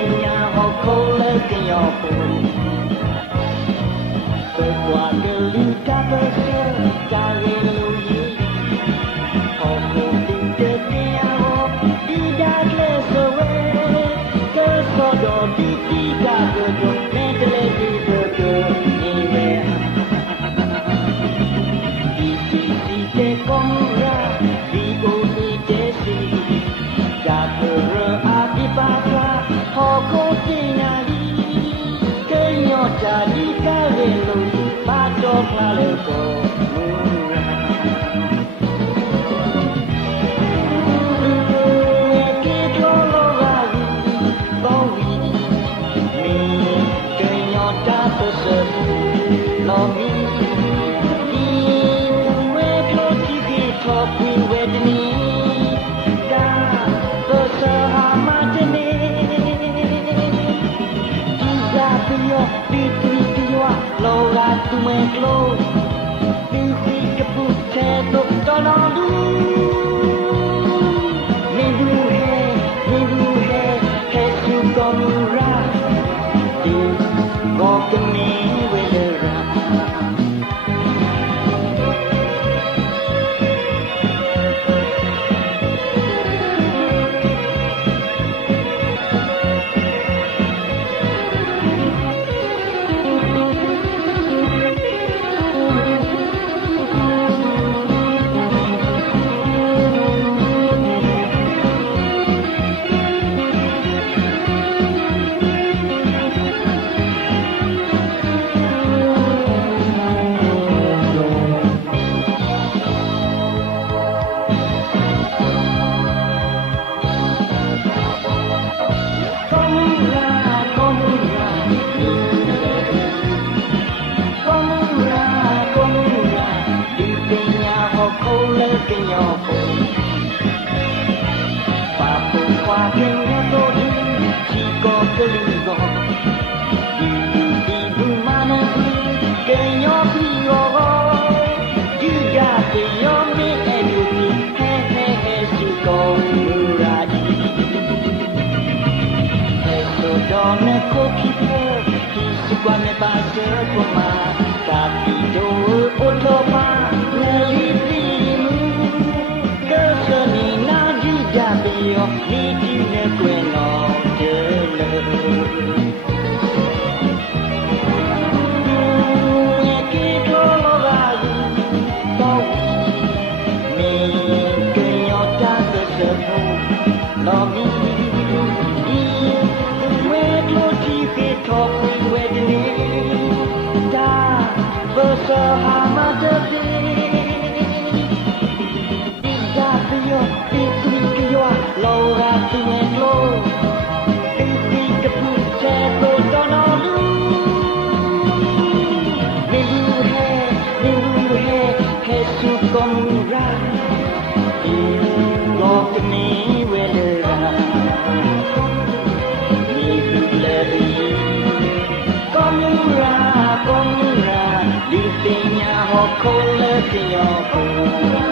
peña o cola que yo fui. Sebuah gelita besar cari luyi. Oku tinggal tiawo tidak lesewe. Kesodor di tiga gedung medle di gedung niwe. Di sisi tekomra di uni desi. Jatuh akibatnya hoko tingali. Kenyo jadi kalelu patok laleko murah. Ekit lolo lalu bawi mi kenyo jatuh sebu lomi. Ibu eklo tiki topi wedni dah bersahamat ni. Yo pitri tiwa lora tu meklo pipi kepu cetok tolondu minggu he kesu komura di gokeni welera. Papu kuatnya doi jika kelingo ibu mana kenyo bioro juga kenyo mi eduki hehehe jika muradi esodone kokipe hisukwane base koma tapi do otoma nelitimu keseni nagi jambio niki ne kweno dele eki kolo lalu bawi mi kenyo jate sebu lomi wetlo tiki topi wedni da bersahamat debi. Yo pitri kiyo lora tu meklo pipi kepu ceto donolu minggu he kesu komura gokeni welera minggu leri komura di peña hoko le kiyo komura